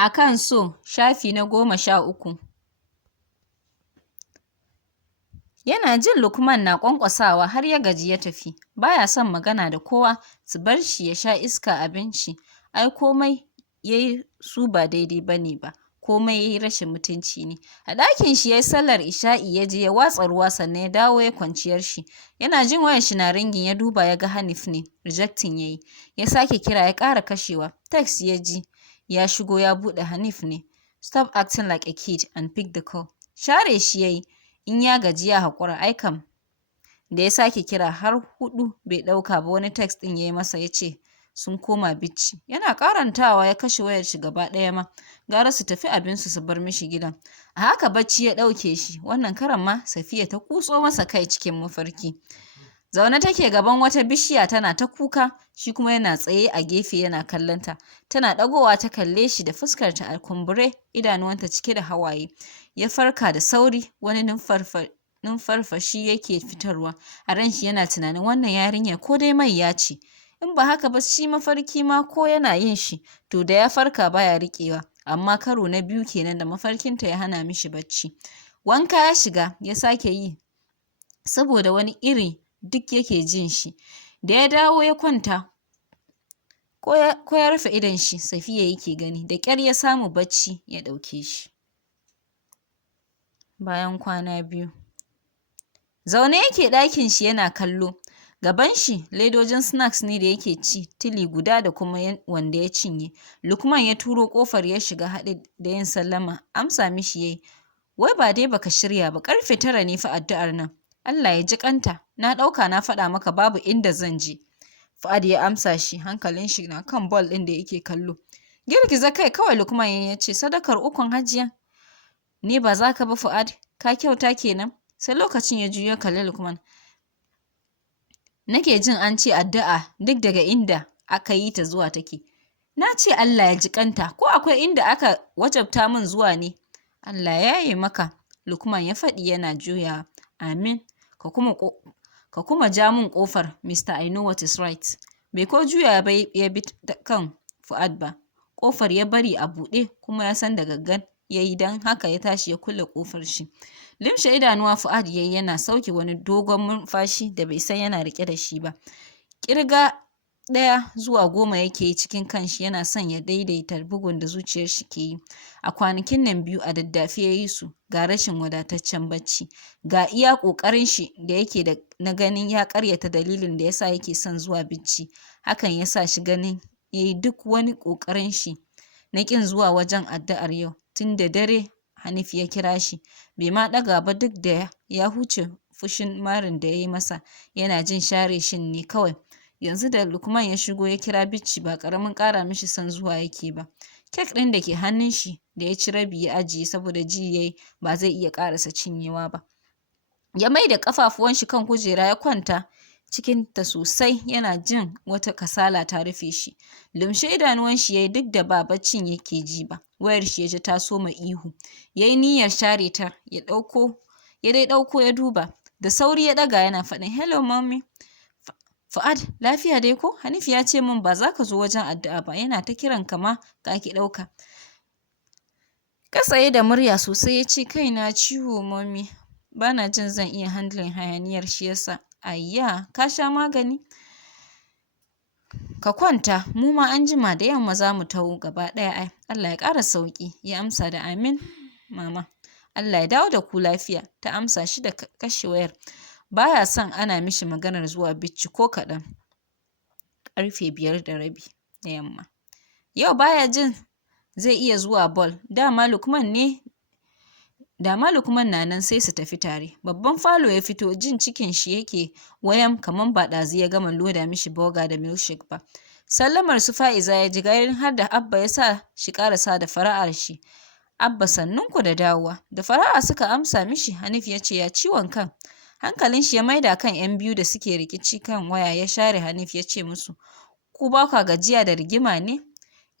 Akan So, shafi na 13. Yana jin Lukman na ƙwanƙwasawa har ya gaji ya tafi. Baya son magana da kowa, su bar shi ya sha iska abinci. Ai komai yayi su ba daidai bane ba, komai yayi rashin mutunci ne. A ɗakin shi yayi sallar isha'i ya je ya watsa ruwa sannan ya dawo ya kwanciyar shi. Yana jin wayar shi na ringin ya duba ya ga Hanif ne, rejecting yayi. Ya sake kira ya ƙara kashewa. Text ya ji ya shigo ya buɗe Hanif ne. Stop acting like a kid and pick the call. Share shi yayi. In ya gaji ya haƙura ai kam. Da ya sake kira har 4 bai ɗauka ba, wani text ɗin ya yi masa ya ce sun koma bicci. Yana karantawa ya kashe wayar shi gaba ɗaya ma. Gara su tafi abinsu su bar mishi gidan. A haka bacci ya ɗauke shi. Wannan karan ma Safiya ta kutso masa kai cikin mafarki. Zaune take gaban wata bishiya tana ta kuka, shi kuma yana tsaye a gefe yana kallonta. Tana ɗagowa ta kalle shi da fuskarta a kumbure, idanuwanta cike da hawaye. Ya farka da sauri, wani numfarfashi yake fitarwa. A ran shi yana tunanin wannan yarinyar ko dai mai ya ce. In ba haka ba shi mafarki ma ko yana yin shi, to da ya farka baya riƙewa. Amma karo na biyu kenan da mafarkinta ya hana mishi bacci. Wanka ya shiga, ya sake yi, saboda wani iri duk yake jin shi. Da ya dawo ya kwanta, ko ya rufe idon shi, Safiya yake gani. Da ƙyar ya samu bacci ya ɗauke shi. Bayan kwana 2. Zaune yake ɗakin shi yana kallo. Gaban shi ledojin snacks ne da yake ci, tili guda da kuma wanda ya cinye. Lukman ya turo ƙofar ya shiga haɗe da yin sallama. Amsa mishi yayi. Wai ba dai baka shirya ba, ƙarfe 9 ne fa addu'ar nan. Allah ya ji ƙanta. Na ɗauka na faɗa maka babu inda zan je. Fuad ya amsa shi, hankalin shi na kan ball ɗin da yake kallo. Girgiza kai kawai Lukman ya ce, sadakar ukun hajiya. Ni ba za ka ba Fuad, ka kyauta kenan. Sai lokacin ya juyo kalli Lukman. Nake jin an ce addu'a duk daga inda aka yi ta zuwa take. Na ce Allah ya ji ƙanta, ko akwai inda aka wajabta min zuwa ne? Allah ya yi maka. Lukman ya faɗi yana juya. Amin. Ka kuma ja min ƙofar, Mr. I know what is right. Bai ko juya ba ya bi kan Fuad ba. Ƙofar ya bari a buɗe kuma ya san da gangan ya yi, don haka ya tashi ya kulle ƙofar shi. Limshe idanuwa Fuad ya yi yana sauke wani dogon numfashi da bai san yana riƙe da shi ba. Ƙirga 1 zuwa 10 yake yi cikin kanshi, yana son ya daidaita bugun da zuciyar shi ke yi. A kwanakin nan 2 a daddafe ya yi su, ga rashin wadataccen bacci, ga iya ƙoƙarin shi da yake da na ganin ya ƙaryata dalilin da yasa yake son zuwa bicci. Hakan ya sa shi ganin ya yi duk wani ƙoƙarin shi na ƙin zuwa wajen addu'ar yau. Tun da dare Hanif ya kira shi, bai ma ɗaga ba, duk da ya huce fushin marin da ya yi masa. Yana jin share shin ne kawai. Yanzu da Lukman ya shigo ya kira bicci, ba ƙaramin ƙara mishi son zuwa yake ba. Kek ɗin da ke hannun shi da ya ci rabi ya ajiye saboda ji yayi ba zai iya ƙarasa cinyewa ba. Ya mai da ƙafafuwan shi kan kujera ya kwanta cikinta sosai, yana jin wata kasala ta rufe shi. Lumshe idanuwan shi yayi duk da ba baccin yake ji ba. Wayar shi ya ji ta soma ihu. Yayi niyyar share ta, ya dai ɗauko ya duba. Da sauri ya ɗaga yana faɗin, hello mommy. Fuad, lafiya dai ko? Hanif ya ce min ba za ka zo wajen addu'a ba, yana ta kiran ka ma ka ki ɗauka. Katsaye da murya sosai ya ce, kai na ciwo mommy. Bana jin zan iya handling hayaniyar shi yasa. Ayya, ka sha magani? Ka kwanta, mu ma an jima da yamma za mu taho gaba ɗaya ai. Allah ya ƙara sauƙi. Ya amsa da amin mama. Allah ya dawo da ku lafiya. Ta amsa shi da kashe wayar. Baya son ana mishi maganar zuwa bicci ko kaɗan. Ƙarfe 5:30 na yamma. Yau baya jin zai iya zuwa ball. Dama Lukman na nan sai su tafi tare. Babban falo ya fito, jin cikin shi yake wayam kaman ba ɗazu ya gama loda mishi burger da milkshake ba. Sallamar su Fa'iza ya ji, gairin har da Abba ya sa shi ƙarasa da fara'ar shi. Abba sannunku da dawowa. Da fara'a suka amsa mishi. Hanif ya ce ya ciwon kan. Hankalin shi ya maida kan 'yan biyu da suke rikici kan waya, ya share Hanif ya ce musu, ku ba kwa gajiya da rigima ne?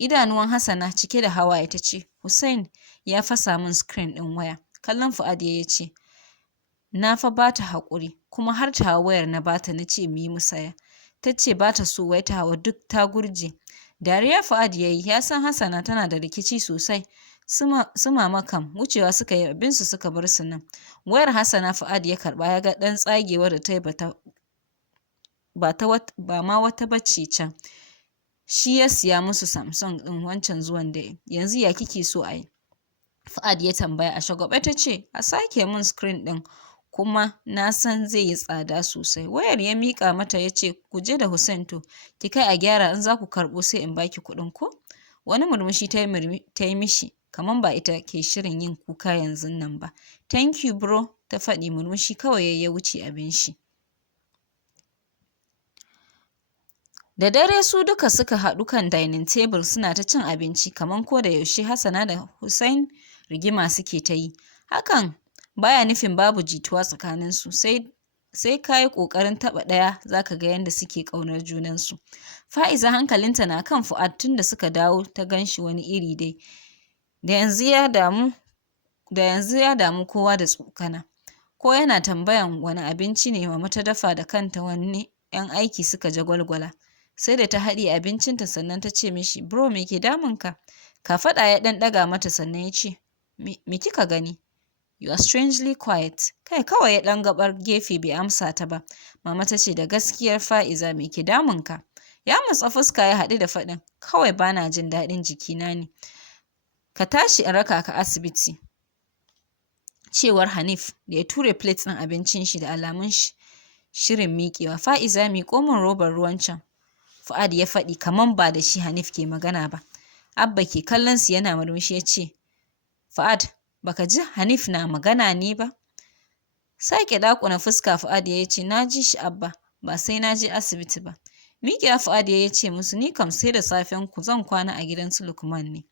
Idanuwan Hassana cike da hawaye ta ce, Hussein ya fasa min screen ɗin waya. Kallon Fuad ya ce, na fa ba ta haƙuri, kuma har ta wayar na bata na ce mu yi musaya. Ta ce ba ta so, wai ta hawa duk ta gurje. Dariya Fuad ya yi, ya san Hassana tana da rikici sosai. Su mama kam wucewa suka yi abinsu suka bar su nan. Wayar Hassana Fuad ya karɓa ya ga ɗan tsagewar da ta yi ba ma wata bacci can. Shi ya siya musu Samsung ɗin wancan zuwan da yanzu ya kike so a yi? Fuad ya tambaya. A shagwaɓe ta ce, a sake mun screen ɗin kuma na san zai yi tsada sosai. Wayar ya miƙa mata ya ce, ku je da Hussein to, ki kai a gyara in za ku karɓo sai in baki kuɗin ko? Wani murmushi ta yi mishi, kamar ba ita ke shirin yin kuka yanzu nan ba. Thank you bro, ta faɗi murmushi kawai ya wuce abin shi. Da dare su duka suka haɗu kan dining table suna ta cin abinci kamar ko da yaushe Hassana da Hussein rigima suke ta yi. Hakan baya nufin babu jituwa tsakaninsu, sai ka yi ƙoƙarin taɓa ɗaya za ka ga yadda suke ƙaunar junansu. Fa'iza hankalinta na kan Fuad tun da suka dawo ta gan shi wani iri dai. Da yanzu ya damu kowa da tsokana. Ko yana tambayan wani abinci ne mama ta dafa da kanta wanne 'yan aiki suka jagwalgwala. Sai da ta haɗiye abincinta sannan ta ce mishi, bro me ke damunka? Kafaɗa ya ɗan ɗaga mata sannan ya ce, me kika gani? You are strangely quiet. Kai kawai ya ɗan gabar gefe bai amsa ta ba. Mama ta ce da gaskiyar Fa'iza me ke damunka? Ya matsa fuska ya haɗu da faɗin, kawai bana jin daɗin jikina ne. Ka tashi in raka ka asibiti. Cewar Hanif da ya ture plate ɗin abincin shi da alamun shirin miƙewa. Fa'iza miƙo min robar ruwan can. Fuad ya faɗi kaman ba da shi Hanif ke magana ba. Abba ke kallon su yana murmushi ya ce, Fuad, baka ji Hanif na magana ne ba? Sake dakuna fuska Fuad ya ce, na ji shi Abba, ba sai na je asibiti ba. Miƙewa Fuad ya ce musu, ni kam sai da safen ku zan kwana a gidan su Lukman ne.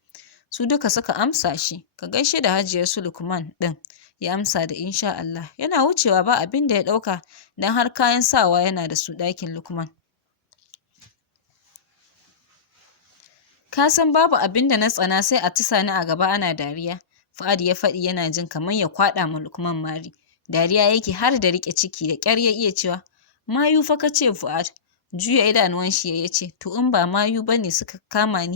Su duka suka amsa shi, ka gaishe da hajiyar su Lukman ɗin. Ya amsa da insha Allah. Yana wucewa ba abin da ya ɗauka don har kayan sawa yana da su ɗakin Lukman. Ka san babu abin da na tsana sai a tusa ni a gaba ana dariya. Fuad ya faɗi yana jin kamar ya kwaɗa ma Lukman mari. Dariya yake har da riƙe ciki da ƙyar ya iya cewa, mayu fa ka ce Fuad. Juya idanuwan shi ya ce, to in ba mayu ba ne suka kama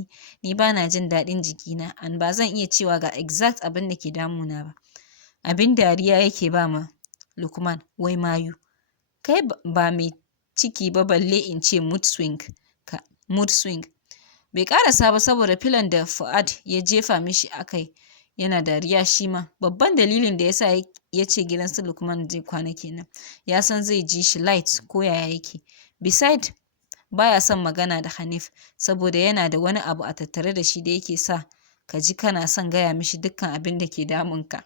ni ba na jin daɗin jikina, an ba zan iya cewa ga exact abin da ke damuna ba. Abin dariya yake ba ma Lukman, wai mayu. Kai ba mai ciki ba balle in ce mood swing. Bai ƙarasa ba saboda filon da Fuad ya jefa mishi akai yana dariya shi ma. Babban dalilin da yasa ya ce gidan su Lukman zai kwana kenan. Ya san zai ji shi light ko yaya yake. Beside, baya son magana da Hanif saboda yana da wani abu a tattare da shi da yake sa ka ji kana son gaya mishi dukkan abin da ke damunka.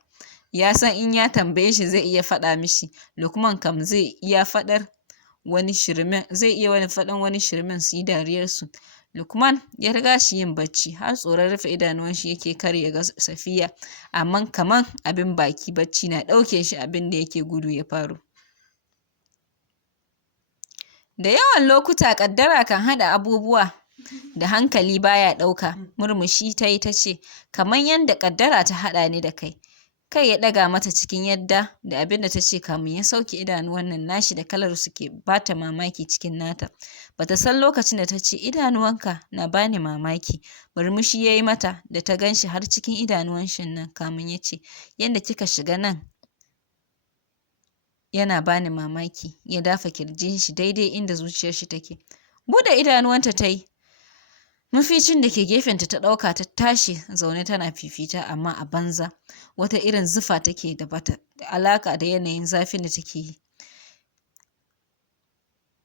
Ya san in ya tambaye shi zai iya faɗa mishi. Lukman kam zai iya faɗan wani shirmen su yi dariyarsu. Lukman ya riga shi yin bacci har tsoron rufe idanuwan shi yake kar ya ga Safiya, amma kaman abin baki bacci na ɗauke shi abin da yake gudu ya faru. Da yawan lokuta ƙaddara kan haɗa abubuwa da hankali baya ɗauka. Murmushi ta yi ta ce, kamar yadda ƙaddara ta haɗa ni da kai. Kai ya ɗaga mata cikin yadda da abin da ta ce kamun ya sauke idanuwan nan nashi da kalar su ke bata mamaki cikin nata. Bata san lokacin da ta ce idanuwanka na bani mamaki. Murmushi ya yi mata da ta gan shi har cikin idanuwan shi nan kamun ya ce, yadda kika shiga nan yana bani mamaki. Ya dafa kirjin shi daidai inda zuciyar shi take. Buɗe idanuwanta ta yi. Maficin da ke gefenta ta ɗauka ta tashi zaune tana fifita amma a banza. Wata irin zufa take da bata da alaƙa da yanayin zafin da take yi.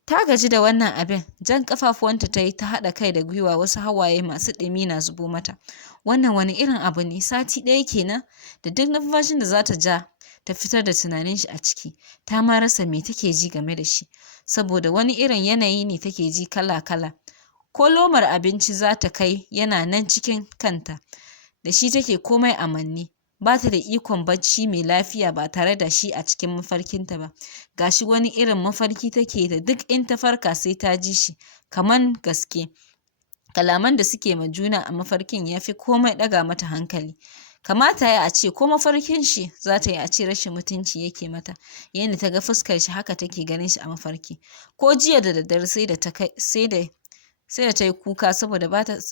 Ta gaji da wannan abin. Jan ƙafafuwanta ta yi ta haɗa kai da gwiwa wasu hawaye masu ɗumi na zubo mata. Wannan wani irin abu ne? Sati ɗaya kenan da duk numfashin da za ta ja ta fitar da tunanin shi a ciki. Ta ma rasa me take ji game da shi. Saboda wani irin yanayi ne take ji kala-kala. Ko lomar abinci za ta kai yana nan cikin kanta. Da shi take komai a manne. Ba ta da ikon bacci mai lafiya ba tare da shi a cikin mafarkinta ba. Gashi wani irin mafarki take da duk in ta farka sai ta ji shi kaman gaske. Kalaman da suke ma juna a mafarkin ya fi komai ɗaga mata hankali. Kamata ya a ce ko mafarkin shi za ta yi a ce rashin mutunci yake mata. Yadda ta ga fuskar shi haka take ganin shi a mafarki. Ko jiya da daddare sai da ta yi kuka saboda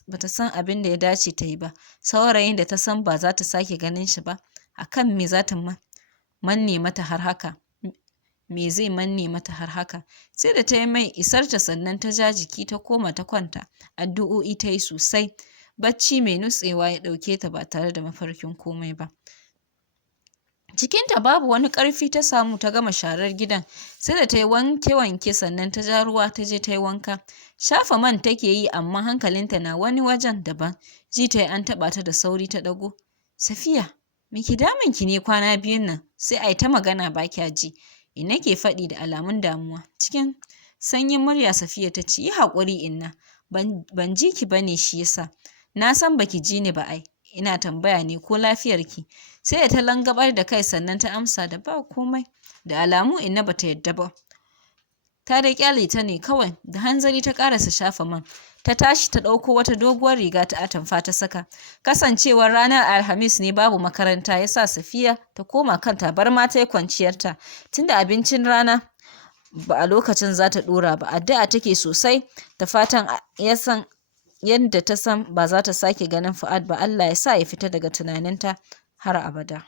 bata san abin da ya dace ta yi ba. Saurayin da ta san ba za ta sake ganin shi ba, akan me za ta manne mata har haka? Me zai manne mata har haka? Sai da ta yi mai isarta sannan ta ja jiki ta koma ta kwanta. Addu'o'i ta yi sosai. Bacci mai nutsewa ya ɗauke ta ba tare da mafarkin komai ba. Cikinta babu wani ƙarfi ta samu ta gama sharar gidan. Sai da ta yi wanke-wanke sannan ta ja ruwa ta je ta yi wanka. Shafa man take yi amma hankalinta na wani wajen daban. Ji ta yi an taɓa ta da sauri ta ɗago. Safiya, me ke damun ki ne kwana biyun nan? Sai ai ta magana ba kya ji. Inna ke faɗi da alamun damuwa. Cikin sanyin murya Safiya ta ce, yi haƙuri inna. Ban ji ki bane shi yasa. Na san baki ji ni ba ai. Ina tambaya ne ko lafiyarki. Sai da ta langabar da kai sannan ta amsa da ba komai. Da alamu inna bata yadda ba. Ta dai kyale ta ne kawai. Da hanzari ta karasa shafa man. Ta tashi ta ɗauko wata doguwar riga ta atamfa ta saka. Kasancewar ranar Alhamis ne babu makaranta yasa Safiya ta koma kan tabarma ta yi kwanciyarta. Tunda abincin rana ba a lokacin za ta ɗora ba. Addu'a take sosai da fatan ya san yadda ta san ba za ta sake ganin Fuad ba, Allah ya sa ya fita daga tunaninta har abada.